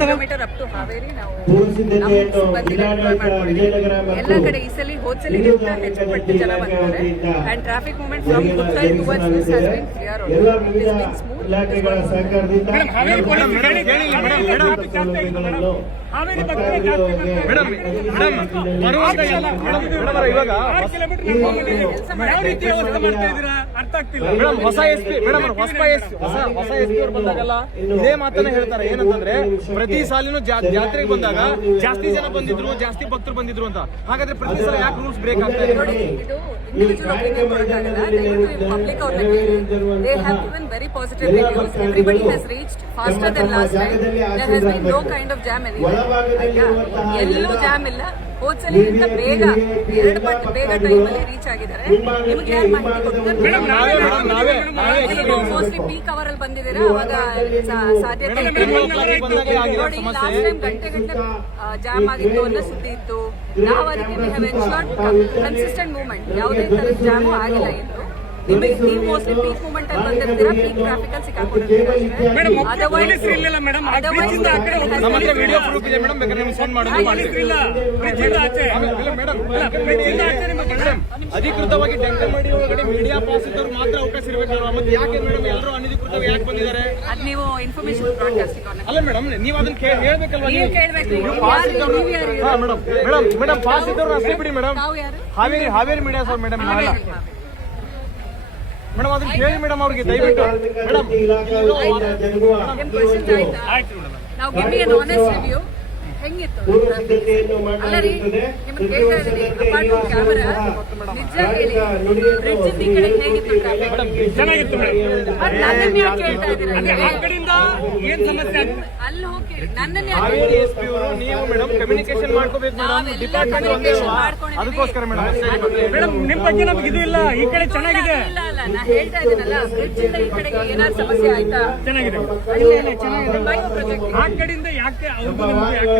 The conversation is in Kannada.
ಕಿಲೋಮೀಟರ್ ಅಪ್ ಟು ಹಾವೇರಿ ನಾವು ಎಲ್ಲ ಕಡೆ ಈ ಸಲ ಹೋದ್ಸಲಿಗಿಂತ ಹೆಚ್ಚು ಪಟ್ಟು ಜನ ಬಂದಿದ್ದಾರೆ and traffic movement from Guttal towards this has been clear ಇದೇ ಮಾತನ್ನ ಹೇಳ್ತಾರೆ ಏನಂತಂದ್ರೆ ಪ್ರತಿ ಸಾಲಿನೂ ಜಾತ್ರೆಗೆ ಬಂದಾಗ ಜಾಸ್ತಿ ಜನ ಬಂದಿದ್ರು ಜಾಸ್ತಿ ಭಕ್ತರು ಬಂದಿದ್ರು ಅಂತ. ಹಾಗಾದ್ರೆ ಪ್ರತಿ ಸಲ ಯಾಕೆ ರೂಲ್ಸ್ ಬ್ರೇಕ್ ಆಗ್ತಾ ಇದೆ? public outlet. They have given very positive reviews. Everybody has reached faster than last time. There has been no kind of jam anywhere. ಎಲ್ಲೂ ಜಾಮ್ ಇಲ್ಲ. ಹೋದ್ಸಲಿಗಿಂತ ಬೇಗ 2 ಪಟ್ಟು ಬೇಗ ಟೈಮಲ್ಲಿ ರೀಚ್ ಆಗಿದ್ದಾರೆ. ನಿಮಗೆ ಯಾರು ಮಾಹಿತಿ ಕೊಡ್ತಾರೆ? ಮೋಸ್ಟ್ಲಿ ಪೀಕ್ ಅವರ್ ಅಲ್ಲಿ ಬಂದಿದ್ದೀರಾ, ಅವಾಗ ಸಾಧ್ಯತೆ ಇದೆ. ನೋಡಿ ಲಾಸ್ಟ್ ಟೈಮ್ ಗಂಟೆ ಜಾಮ್ ಆಗಿತ್ತು ಅನ್ನೋ ಸುದ್ದಿ ಇತ್ತು. ನಾವು ಅದಕ್ಕೆ ವಿ ಹ್ಯಾವ್ ಎನ್ಶೂರ್ಡ್ ಕನ್ಸಿಸ್ಟೆಂಟ್ ಮೂವ್ಮೆಂಟ್, ಯಾವುದೇ ತರದ ಜಾಮು ಆಗಿಲ್ಲ ಎಂದು. ನೀವು ಮೋಸ್ಟ್ಲಿ ಪೀಕ್ ಮೂವ್ಮೆಂಟ್ ಅಲ್ಲಿ ಬಂದಿರ್ತೀರಾ, ಪೀಕ್ ಟ್ರಾಫಿಕ್ ಅಲ್ಲಿ ಸಿಕ್ಕಾಕೊಂಡಿರ್ತೀರಾ. ಅಧಿಕೃತವಾಗಿ ಡೆಂಕಮಡಿ ಒಳಗಡೆ ಮೀಡಿಯಾ ಪಾಸ್ ಇದ್ದವರು ಮಾತ್ರ ಅವಕಾಶ ಇರಬೇಕಲ್ವಾ? ಮತ್ತೆ ಯಾಕೆ ಮೇಡಮ್ ಎಲ್ಲರೂ ಅನಧಿಕೃತವಾಗಿ ಯಾಕೆ ಬಂದಿದ್ದಾರೆ? ಅದು ನೀವು ಇನ್ಫಾರ್ಮೇಶನ್ ಬ್ರಾಡ್ಕಾಸ್ಟಿಂಗ್ ಅಲ್ಲ ಮೇಡಮ್, ನೀವು ಅದನ್ನ ಹೇಳ್ಬೇಕಲ್ವಾ? ನೀವು ಕೇಳಬೇಕು. ಮೇಡಮ್ ಪಾಸ್ ಇದ್ದವ್ರು ಅಷ್ಟೇ ಬಿಡಿ madam. Haveri media sir madam madam ಅದನ್ನ ಕೇಳಿ ಮೇಡಮ್ ಅವ್ರಿಗೆ ದಯವಿಟ್ಟು ಮೇಡಮ್. ನಾವು ಗಿವ್ ಮಿ ಅನ್ ಆನೆಸ್ಟ್ ರಿವ್ಯೂ. ಹೆಂಗಿತ್ತು? ಅಲ್ಲ ರೀ, ನಿಮ್ಗೆ ಕೇಳ್ತಾ ಇದ್ದೀನಿ, ಅಪಾರ್ಟ್ಮೆಂಟ್ ಕ್ಯಾಮರಾ ನಿಜ ಹೇಳಿ, ಬ್ರಿಡ್ಜ್ ಈ ಕಡೆ ಹೇಗಿತ್ತು ಟ್ರಾಫಿಕ್? ಚೆನ್ನಾಗಿತ್ತು ಮೇಡಮ್. ನನ್ನನ್ನು ಯಾಕೆ ಕೇಳ್ತಾ ಇದ್ದೀರಾ? ಆ ಕಡೆಯಿಂದ ಏನ್ ಸಮಸ್ಯೆ? ಅಲ್ಲಿ ಹೋಗಿ ನನ್ನನ್ನು ಯಾಕೆ? ಹಾವೇರಿ ಎಸ್ ಪಿ ಅವರು ನೀವು ಮೇಡಮ್ ಕಮ್ಯುನಿಕೇಶನ್ ಮಾಡ್ಕೋಬೇಕು ಮೇಡಮ್, ಡಿಪಾರ್ಟ್ಮೆಂಟ್ ಅದಕ್ಕೋಸ್ಕರ ಮೇಡಮ್ ನಿಮ್ಮ ಬಗ್ಗೆ ನಮ್ಗೆ ಇದು ಇಲ್ಲ. ಈ ಕಡೆ ಚೆನ್ನಾಗಿದೆ. ಇಲ್ಲ ಅಲ್ಲ, ನಾ ಹೇಳ್ತಾ ಇದ್ದೀನಲ್ಲ, ಬ್ರಿಡ್ಜ್ ಇಂದ ಈ ಕಡೆಗೆ ಏನಾದ್ರು ಸಮಸ್ಯೆ ಆಯ್ತಾ? ಚೆನ್ನಾಗಿದೆ. ಪ್ರಾಜೆಕ್ಟ್ ಆ ಕಡೆಯಿಂದ ಯಾಕೆ